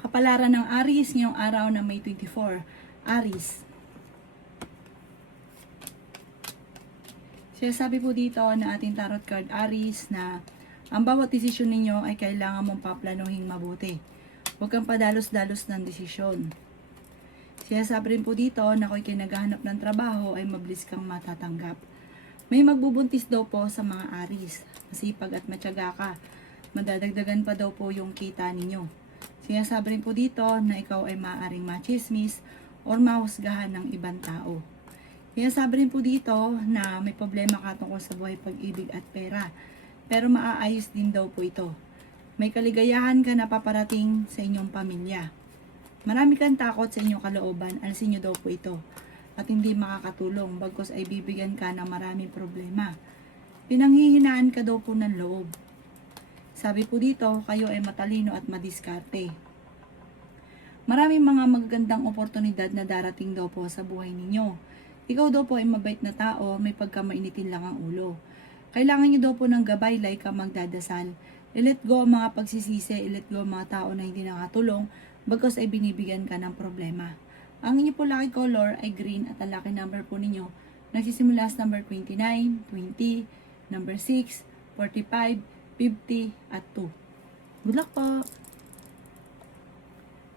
Kapalaran ng Aries ngayong araw na May 24. Aries. Sinasabi po dito na ating tarot card Aries na ang bawat desisyon ninyo ay kailangan mong paplanuhin mabuti. Huwag kang padalos-dalos ng desisyon. Sinasabi rin po dito na kung ikay naghahanap ng trabaho ay mabilis kang matatanggap. May magbubuntis daw po sa mga Aries. Masipag at matyaga ka. Madadagdagan pa daw po yung kita ninyo. Sinasabi rin po dito na ikaw ay maaaring machismis o mahusgahan ng ibang tao. Sinasabi rin po dito na may problema ka tungkol sa buhay, pag-ibig at pera. Pero maaayos din daw po ito. May kaligayahan ka na paparating sa inyong pamilya. Marami kang takot sa inyong kalooban, alisin nyo daw po ito. At hindi makakatulong, bagkus ay bibigyan ka ng maraming problema. Pinanghihinaan ka daw po ng loob. Sabi po dito, kayo ay matalino at madiskarte. Maraming mga magagandang oportunidad na darating daw po sa buhay ninyo. Ikaw daw po ay mabait na tao, may pagkamainitin lang ang ulo. Kailangan nyo daw po ng gabay, like ka magdadasal. I-let go ang mga pagsisisi, i-let go ang mga tao na hindi nakatulong, bagkus ay binibigyan ka ng problema. Ang inyo po lucky color ay green at ang lucky number po ninyo nagsisimula sa number 29, 20, number 6, 45, 50 at 2. Good luck po!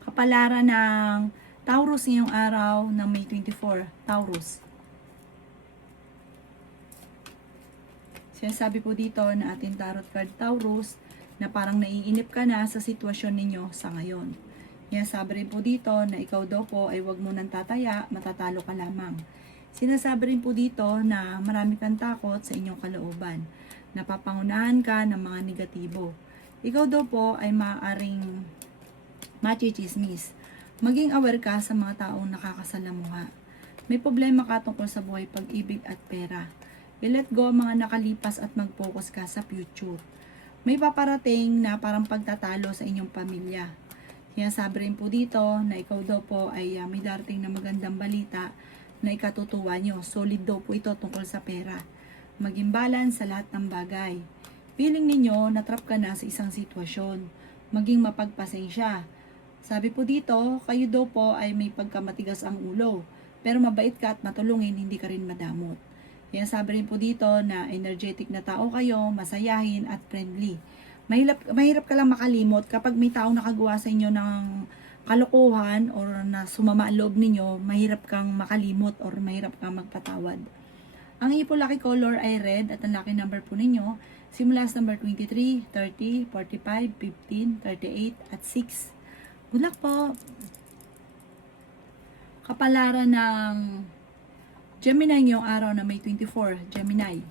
Kapalaran ng Taurus ngayong araw ng May 24. Taurus. Sinasabi po dito na ating tarot card Taurus na parang naiinip ka na sa sitwasyon ninyo sa ngayon. Sinasabi rin po dito na ikaw daw po ay huwag mo nang tataya, matatalo ka lamang. Sinasabi rin po dito na marami kang takot sa inyong kalooban. Napapangunahan ka ng mga negatibo. Ikaw daw po ay maaaring machichismis. Maging aware ka sa mga taong nakakasalamuha. May problema ka tungkol sa buhay, pag-ibig at pera. I-let go ang mga nakalipas at mag-focus ka sa future. May paparating na parang pagtatalo sa inyong pamilya. Sinasabi rin po dito na ikaw daw po ay may darating na magandang balita na ikatutuwa nyo. Solid daw po ito tungkol sa pera. Maging balance sa lahat ng bagay. Feeling ninyo, natrap ka na sa isang sitwasyon. Maging mapagpasensya. Sabi po dito, kayo daw po ay may pagkamatigas ang ulo. Pero mabait ka at matulungin, hindi ka rin madamot. Kaya sabi rin po dito na energetic na tao kayo, masayahin at friendly. Mahirap ka lang makalimot kapag may taong nakagawa sa inyo ng kalokohan or na sumama ang loob ninyo, mahirap kang makalimot or mahirap kang magpatawad. Ang inyo po lucky color ay red at ang lucky number po ninyo simula sa number 23, 30, 45, 15, 38 at 6. Good luck po! Kapalaran ng Gemini ngayong araw na May 24, Gemini.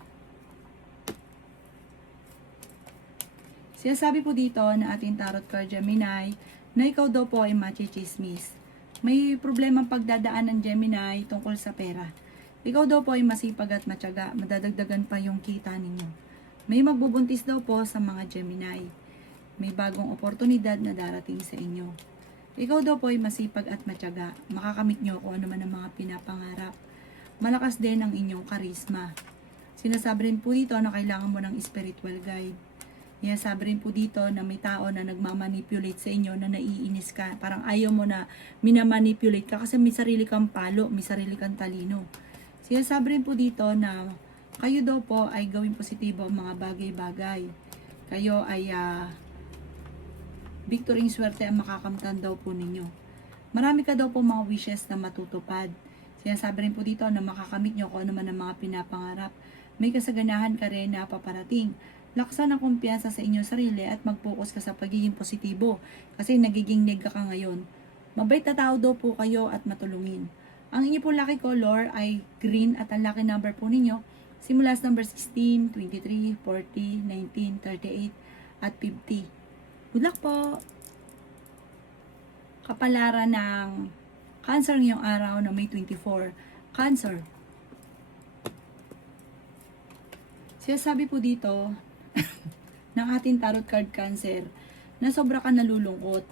Sinasabi po dito na ating tarot card Gemini na ikaw daw po ay machichismis. May problemang pagdadaan ng Gemini tungkol sa pera. Ikaw daw po ay masipag at matyaga, madadagdagan pa yung kita ninyo. May magbubuntis daw po sa mga Gemini. May bagong oportunidad na darating sa inyo. Ikaw daw po ay masipag at matyaga, makakamit nyo kung ano man ang mga pinapangarap. Malakas din ang inyong karisma. Sinasabi rin po dito na kailangan mo ng spiritual guide. Sinasabi rin po dito na may tao na nagmamanipulate sa inyo na naiinis ka. Parang ayaw mo na minamanipulate ka kasi may sarili kang palo, may sarili kang talino. Sinasabi rin po dito na kayo daw po ay gawing positibo ang mga bagay-bagay. Kayo ay victory swerte ang makakamtan daw po ninyo. Marami ka daw po mga wishes na matutupad. Sinasabi rin po dito na makakamit nyo kung ano man ang mga pinapangarap. May kasaganahan ka rin na paparating. Laksan ang kumpiyansa sa inyong sarili at mag-focus ka sa pagiging positibo kasi nagiging neg ka ngayon. Mabait na tao daw po kayo at matulungin. Ang inyo po lucky color ay green at ang lucky number po ninyo simula sa number 16, 23, 40, 19, 38 at 50. Good luck po! Kapalaran ng Cancer ngayong araw na May 24. Cancer. Sinasabi po dito ng ating tarot card Cancer na sobra ka nalulungkot.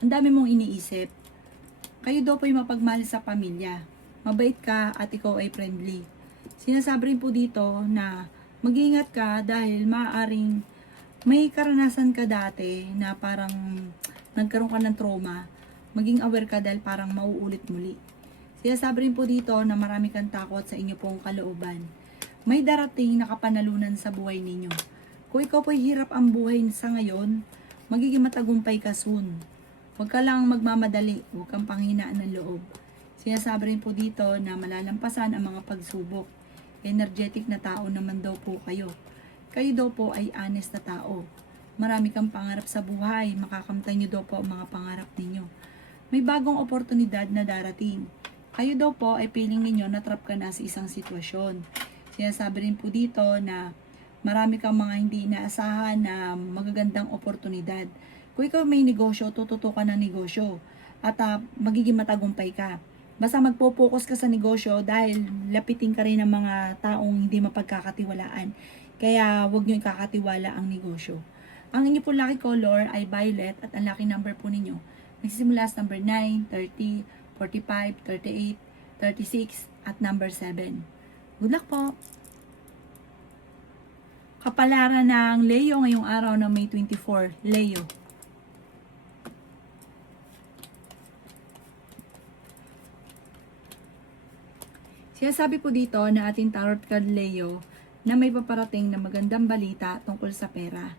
Ang dami mong iniisip. Kayo daw po ay mapagmahal sa pamilya. Mabait ka at ikaw ay friendly. Sinasabi rin po dito na mag-iingat ka dahil maaaring may karanasan ka dati na parang nagkaroon ka ng trauma, maging aware ka dahil parang mauulit muli. Sinasabi rin po dito na marami kang takot sa inyo pong kalooban. May darating na kapanalunan sa buhay ninyo. Kung ikaw po'y hirap ang buhay sa ngayon, magiging matagumpay ka soon. Huwag ka lang magmamadali, huwag kang panghinaan ng loob. Sinasabi rin po dito na malalampasan ang mga pagsubok. Energetic na tao naman daw po kayo. Kayo daw po ay honest na tao. Marami kang pangarap sa buhay, makakamtan nyo daw po ang mga pangarap ninyo. May bagong oportunidad na darating. Kayo daw po ay feeling ninyo na trap ka na sa isang sitwasyon. Sinasabi rin po dito na marami kang mga hindi inaasahan na magagandang oportunidad. Kung ikaw may negosyo, tututukan ng negosyo at magiging matagumpay ka. Basta magpo-focus ka sa negosyo dahil lapitin ka rin ng mga taong hindi mapagkakatiwalaan. Kaya huwag nyo ikakatiwala ang negosyo. Ang inyo po lucky color ay violet at ang lucky number po ninyo nagsisimula sa number 9, 30, 45, 38, 36 at number 7. Good luck po! Kapalaran ng Leo ngayong araw ng May 24. Leo. Sinasabi po dito na ating tarot card Leo na may paparating na magandang balita tungkol sa pera.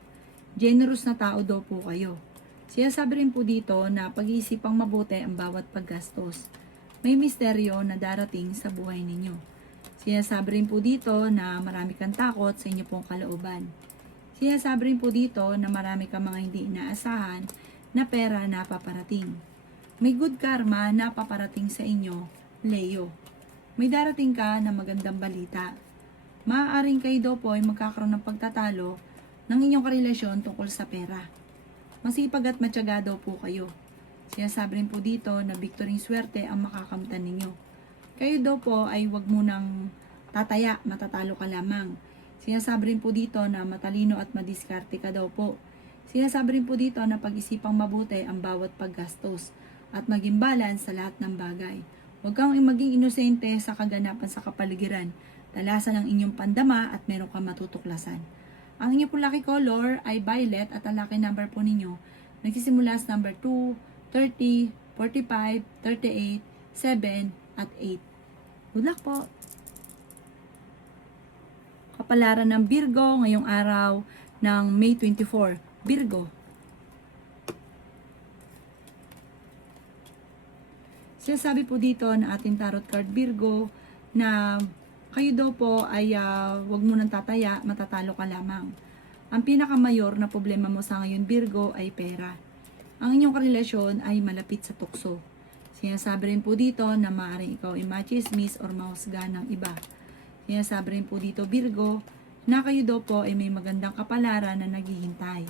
Generous na tao daw po kayo. Sinasabi rin po dito na pag-iisipang mabuti ang bawat paggastos. May misteryo na darating sa buhay ninyo. Sinasabi rin po dito na marami kang takot sa inyo pong kalooban. Sinasabi rin po dito na marami kang mga hindi inaasahan na pera na paparating. May good karma na paparating sa inyo, Leo. May darating ka na magandang balita. Maaaring kayo daw po ay magkakaroon ng pagtatalo ng inyong karelasyon tungkol sa pera. Masipag at matyaga daw po kayo. Sinasabi rin po dito na biktoring swerte ang makakamtan ninyo. Kayo daw po ay wag munang tataya, matatalo ka lamang. Sinasabi rin po dito na matalino at madiskarte ka daw po. Sinasabi rin po dito na pag-isipang mabuti ang bawat paggastos at maging balance sa lahat ng bagay. Huwag kang maging inosente sa kaganapan sa kapaligiran. Talasan ang inyong pandama at meron kang matutuklasan. Ang inyong pong lucky color ay violet at ang lucky number po ninyo nagsisimula sa number 2, 30, 45, 38, 7, at 8. Good luck po! Kapalaran ng Virgo ngayong araw ng May 24. Virgo. Sinasabi po dito na ating tarot card Virgo na kayo daw po ay wag mo nang tataya, matatalo ka lamang. Ang pinakamayor na problema mo sa ngayon Virgo ay pera. Ang inyong karelasyon ay malapit sa tukso. Sinasabi rin po dito na maaaring ikaw ay machismis or mahusgahan ng iba. Sinasabi rin po dito Virgo na kayo daw po ay may magandang kapalaran na naghihintay.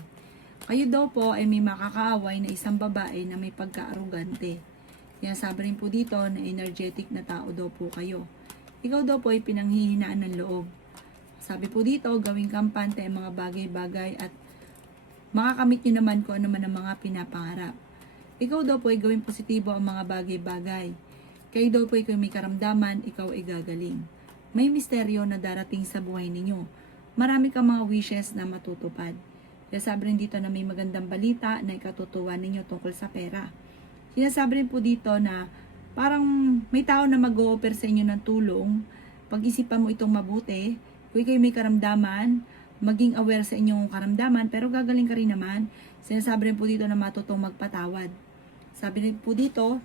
Kayo daw po ay may makakaaway na isang babae na may pagka-arugante. Sinasabi rin po dito na energetic na tao daw po kayo. Ikaw daw po ay pinanghihinaan ng loob. Sabi po dito, gawing kampante ang mga bagay-bagay at makakamit nyo naman kung ano man ang mga pinapangarap. Ikaw daw po ay gawing positibo ang mga bagay-bagay. Kayo daw po ay kung may karamdaman, ikaw ay gagaling. May misteryo na darating sa buhay ninyo. Marami kang mga wishes na matutupad. Sinasabi rin dito na may magandang balita na ikatutuwa ninyo tungkol sa pera. Sinasabi rin po dito na parang may tao na mag-o-offer sa inyo ng tulong. Pag-isipan mo itong mabuti. Kung kayo may karamdaman, maging aware sa inyong karamdaman, pero gagaling ka rin naman. Sinasabi rin po dito na matutong magpatawad. Sabi rin po dito,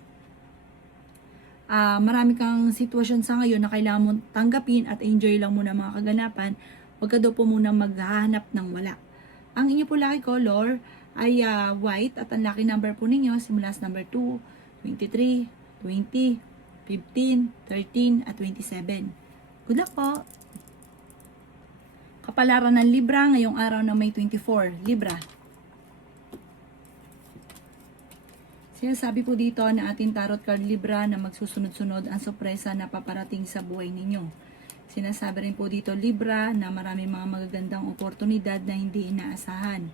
marami kang sitwasyon sa ngayon na kailangan mo tanggapin at enjoy lang muna mga kaganapan. Huwag ka daw po muna maghahanap ng wala. Ang inyo po lucky color ay white at ang lucky number po ninyo simula sa number 2, 23, 20, 15, 13, at 27. Good luck po! Kapalaran ng Libra ngayong araw ng May 24. Libra. Sinasabi po dito na ating tarot card Libra na magsusunod-sunod ang sorpresa na paparating sa buhay ninyo. Sinasabi rin po dito Libra na marami mga magagandang oportunidad na hindi inaasahan.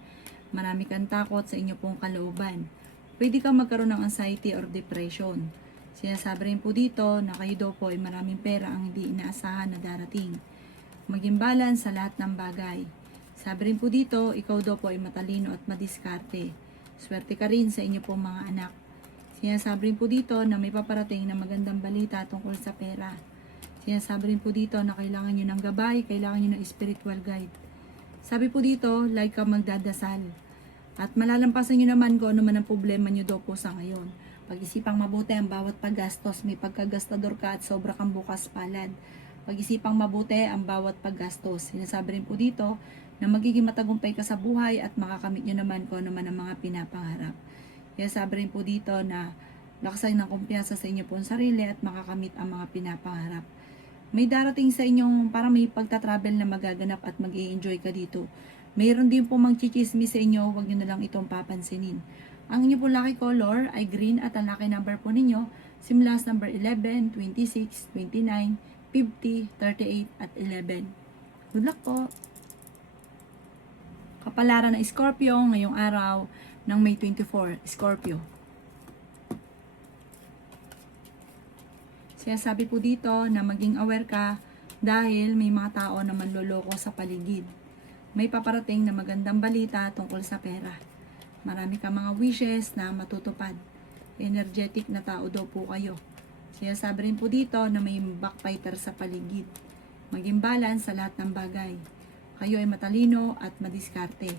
Marami kang takot sa inyo pong kalooban. Pwede kang magkaroon ng anxiety or depression. Sinasabi rin po dito na kayo daw po ay maraming pera ang hindi inaasahan na darating. Maging balance sa lahat ng bagay. Sabi rin po dito, ikaw daw po ay matalino at madiskarte. Swerte ka rin sa inyo pong mga anak. Sinasabi rin po dito na may paparating na magandang balita tungkol sa pera. Sinasabi rin po dito na kailangan nyo ng gabay, kailangan nyo ng spiritual guide. Sabi po dito, like ka magdadasal. At malalampasan nyo naman kung ano man ang problema nyo daw po sa ngayon. Pag-isipang mabuti ang bawat paggastos, may pagkagastador ka at sobra kang bukas palad. Pag-isipang mabuti ang bawat paggastos. Sinasabi rin po dito na magiging matagumpay ka sa buhay at makakamit nyo naman kung ano man ang mga pinapangarap. Kaya sabi rin po dito na lakasan ng kumpiyansa sa inyo pong sarili at makakamit ang mga pinapangarap. May darating sa inyong para may pagta-travel na magaganap at mag-i-enjoy ka dito. Mayroon din po mang-chichismis sa inyo, huwag nyo na lang itong papansinin. Ang inyo po lucky color ay green at ang lucky number po ninyo, simula sa number 11, 26, 29, 50, 38 at 11. Good luck po! Kapalaran ng Scorpio ngayong araw ng May 24, Scorpio. Sinasabi po dito na maging aware ka dahil may mga tao na manloloko sa paligid. May paparating na magandang balita tungkol sa pera. Marami ka mga wishes na matutupad. Energetic na tao daw po kayo. Sinasabi rin po dito na may backbiter sa paligid. Maging balance sa lahat ng bagay. Kayo ay matalino at madiskarte.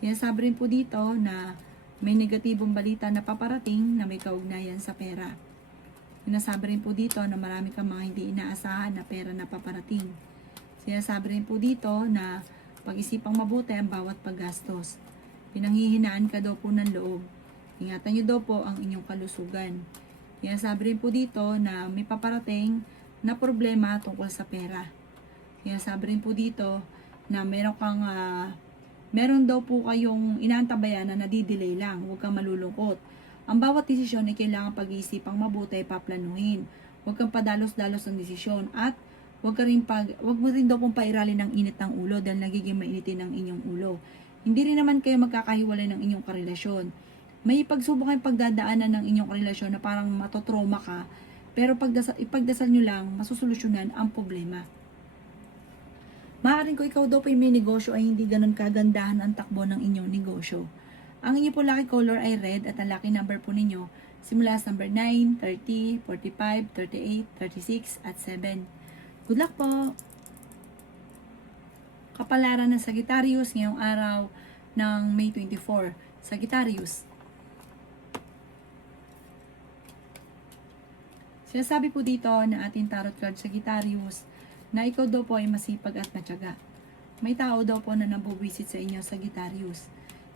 Sinasabi rin po dito na may negatibong balita na paparating na may kaugnayan sa pera. Sinasabi rin po dito na marami kang mga hindi inaasahan na pera na paparating. Sinasabi rin po dito na pag-isipang mabuti ang bawat paggastos. Pinanghihinaan ka daw po ng loob. Ingatan nyo daw po ang inyong kalusugan. Sinasabi rin po dito na may paparating na problema tungkol sa pera. Sinasabi rin po dito na meron daw po kayong inaantabayan na nadidelay lang. Huwag kang malulungkot. Ang bawat desisyon ay kailangan pag-iisipang mabuti, paplanuhin. Huwag kang padalos-dalos ng desisyon at huwag mo rin daw pong pairalin ng init ng ulo dahil nagiging mainitin ang inyong ulo. Hindi rin naman kayo magkakahiwalay ng inyong karelasyon. May pagsubok kayong pagdadaanan ng inyong karelasyon na parang matotrauma ka, pero ipagdasal nyo lang, masusolusyonan ang problema. Maaaring ko ikaw daw po may negosyo ay hindi ganun kagandahan ang takbo ng inyong negosyo. Ang inyo po lucky color ay red at ang lucky number po ninyo simula sa number 9, 30, 45, 38, 36 at 7. Good luck po! Kapalaran ng Sagittarius ngayong araw ng May 24. Sagittarius. Sinasabi po dito na ating tarot card Sagittarius na ikaw daw po ay masipag at matyaga. May tao daw po na nabubuwisit sa inyo Sagittarius.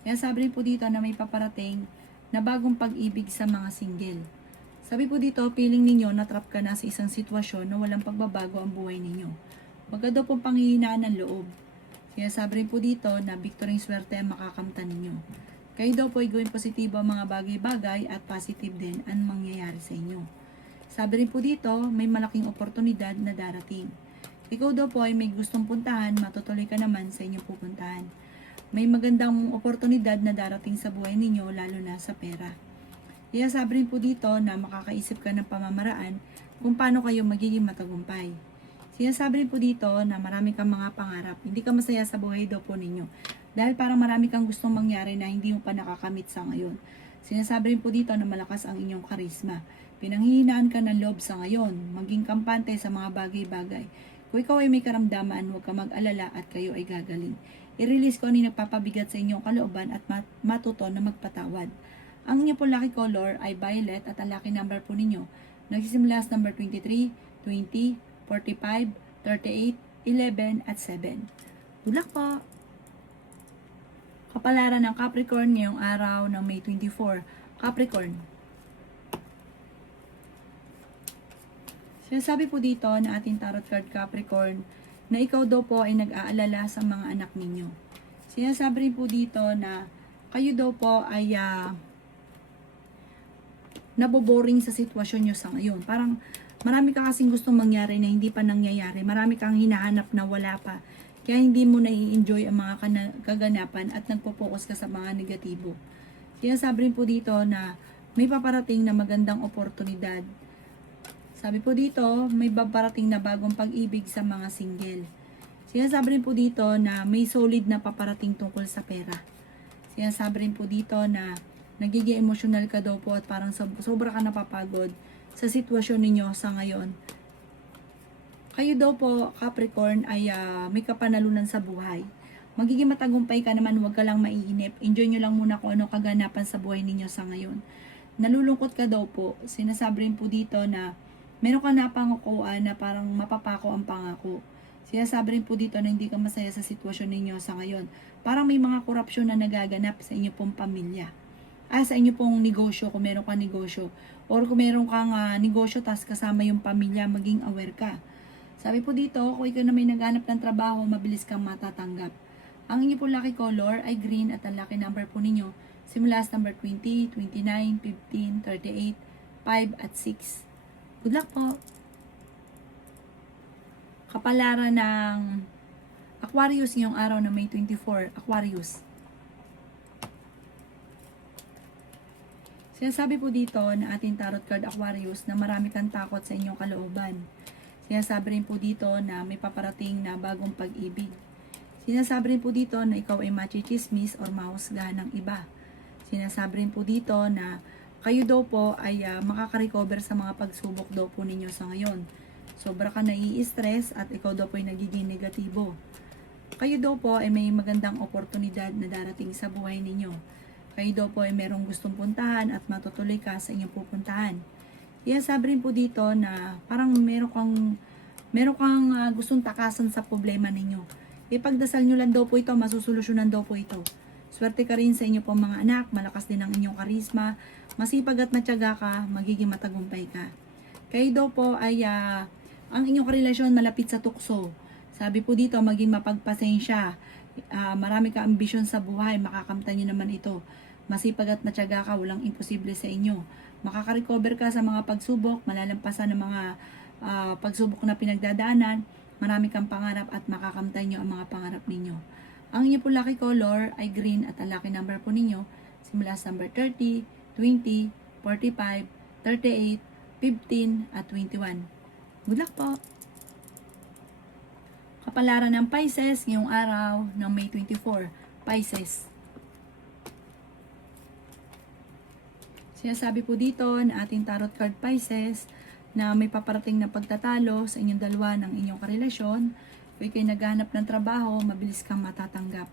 Kaya sabi rin po dito na may paparating na bagong pag-ibig sa mga single. Sabi po dito, feeling ninyo na-trap ka na sa isang sitwasyon na walang pagbabago ang buhay ninyo. Huwag ka daw pong panghihinaan ng loob. Kaya sabi rin po dito na victory swerte ang makakamtan ninyo. Kayo daw po ay gawin positibo ang mga bagay-bagay at positive din ang mangyayari sa inyo. Sabi rin po dito, may malaking oportunidad na darating. Ikaw daw po ay may gustong puntahan, matutuloy ka naman sa inyong pupuntahan. May magandang oportunidad na darating sa buhay ninyo, lalo na sa pera. Kaya sabi rin po dito na makakaisip ka ng pamamaraan kung paano kayo magiging matagumpay. Sinasabi rin po dito na marami kang mga pangarap. Hindi ka masaya sa buhay daw po ninyo. Dahil parang marami kang gustong mangyari na hindi mo pa nakakamit sa ngayon. Sinasabi rin po dito na malakas ang inyong karisma. Pinanghihinaan ka ng loob sa ngayon. Maging kampante sa mga bagay-bagay. Kung ikaw ay may karamdaman, huwag ka mag-alala at kayo ay gagaling. I-release ko ang nagpapabigat sa inyong kalooban at matuto na magpatawad. Ang inyo po lucky color ay violet at ang lucky number po ninyo nagsisimula sa number 23, 20, 45, 38, 11 at 7. Good luck po! Kapalaran ng Capricorn ngayong araw ng May 24. Capricorn. Sinasabi po dito na ating tarot card Capricorn na ikaw daw po ay nag-aalala sa mga anak ninyo. Sinasabi rin po dito na kayo daw po ay naboboring sa sitwasyon nyo sa ngayon. Parang marami ka kasing gustong mangyari na hindi pa nangyayari. Marami kang hinahanap na wala pa. Kaya hindi mo na-i-enjoy ang mga kaganapan at nagpo-focus ka sa mga negatibo. Sinasabi rin po dito na may paparating na magandang oportunidad. Sabi po dito, may paparating na bagong pag-ibig sa mga single. Sinasabi rin po dito na may solid na paparating tungkol sa pera. Sinasabi rin po dito na nagiging emotional ka daw po at parang sobra ka napapagod sa sitwasyon ninyo sa ngayon. Kayo daw po, Capricorn, ay may kapanalunan sa buhay. Magiging matagumpay ka naman, huwag ka lang maiinip. Enjoy nyo lang muna kung ano kaganapan sa buhay ninyo sa ngayon. Nalulungkot ka daw po. Sinasabi rin po dito na meron ka napangakuan na parang mapapako ang pangako. Sinasabi rin po dito na hindi ka masaya sa sitwasyon ninyo sa ngayon. Parang may mga korupsyon na nagaganap sa inyo pong pamilya. Sa inyo pong negosyo, kung meron kang negosyo. Or kung meron kang negosyo, tas kasama yung pamilya, maging aware ka. Sabi po dito, kung ikaw na may naghanap ng trabaho, mabilis kang matatanggap. Ang inyo po lucky color ay green at ang lucky number po ninyo simula sa number 20, 29, 15, 38, 5 at 6. Good luck po! Kapalaran ng Aquarius ngayong araw na May 24, Aquarius. Sinasabi po dito na ating tarot card Aquarius na marami kang takot sa inyong kalooban. Sinasabi rin po dito na may paparating na bagong pag-ibig. Sinasabi rin po dito na ikaw ay machichismis or mahusgahan ng iba. Sinasabi rin po dito na kayo daw po ay makaka-recover sa mga pagsubok daw po ninyo sa ngayon. Sobra ka nai-stress at ikaw daw po ay nagiging negatibo. Kayo daw po ay may magandang oportunidad na darating sa buhay ninyo. Kayo daw po ay merong gustong puntahan at matutuloy ka sa inyong pupuntahan. Sinasabi rin po dito na parang meron kang gustong takasan sa problema ninyo. Ipagdasal nyo lang daw po ito, masusolusyonan daw po ito. Swerte ka rin sa inyo pong mga anak, malakas din ang inyong karisma, masipag at matyaga ka, magiging matagumpay ka. Kayo daw po ay ang inyong karelasyon malapit sa tukso. Sabi po dito, maging mapagpasensya, marami ka ambisyon sa buhay, makakamtan nyo naman ito. Masipag at matyaga ka, walang imposible sa inyo. Makaka-recover ka sa mga pagsubok, malalampasan ng mga pagsubok na pinagdadaanan, marami kang pangarap at makakamtan nyo ang mga pangarap ninyo. Ang inyo po lucky color ay green at ang lucky number po ninyo simula sa number 30, 20, 45, 38, 15 at 21. Good luck po! Kapalaran ng Pisces ngayong araw ng May 24, Pisces. Sinasabi po dito na ating tarot card Pisces na may paparating na pagtatalo sa inyong dalawa ng inyong karelasyon. Kung kayo naghahanap ng trabaho, mabilis kang matatanggap.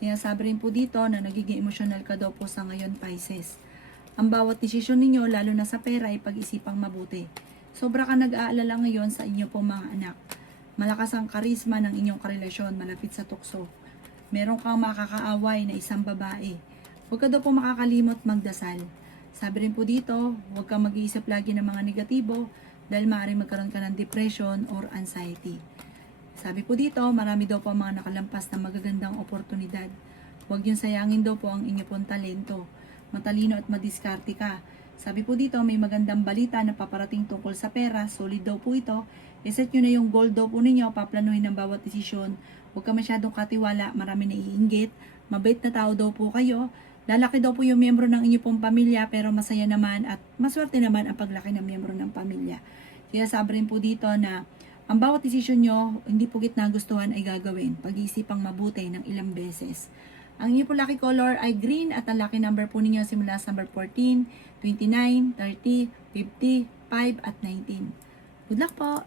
Sinasabi rin po dito na nagiging emosyonal ka daw po sa ngayon, Pisces. Ang bawat desisyon ninyo, lalo na sa pera, ay pag-isipang mabuti. Sobra ka nag-aalala ngayon sa inyo po mga anak. Malakas ang karisma ng inyong karelasyon malapit sa tukso. Meron kang makakaaway na isang babae. Huwag ka daw po makakalimot magdasal. Sabi rin po dito, huwag kang mag-iisip lagi ng mga negatibo dahil maaaring magkaroon ka ng depression or anxiety. Sabi po dito, marami daw po ang mga nakalampas na magagandang oportunidad. Huwag yung sayangin daw po ang inyo pong talento. Matalino at madiskarte ka. Sabi po dito, may magandang balita na paparating tungkol sa pera. Solid daw po ito. Iset nyo na yung goal daw po ninyo. Paplanuhin ang bawat desisyon. Huwag ka masyadong katiwala. Marami na iinggit. Mabait na tao daw po kayo. Lalaki daw po yung miyembro ng inyo pong pamilya pero masaya naman at maswerte naman ang paglaki ng miyembro ng pamilya. Sinasabi rin po dito na ang bawat desisyon nyo, hindi po git nagustuhan ay gagawin. Pag-iisipang mabuti ng ilang beses. Ang inyo po lucky color ay green at ang lucky number po ninyo simula sa number 14, 29, 30, 50, 5 at 19. Good luck po!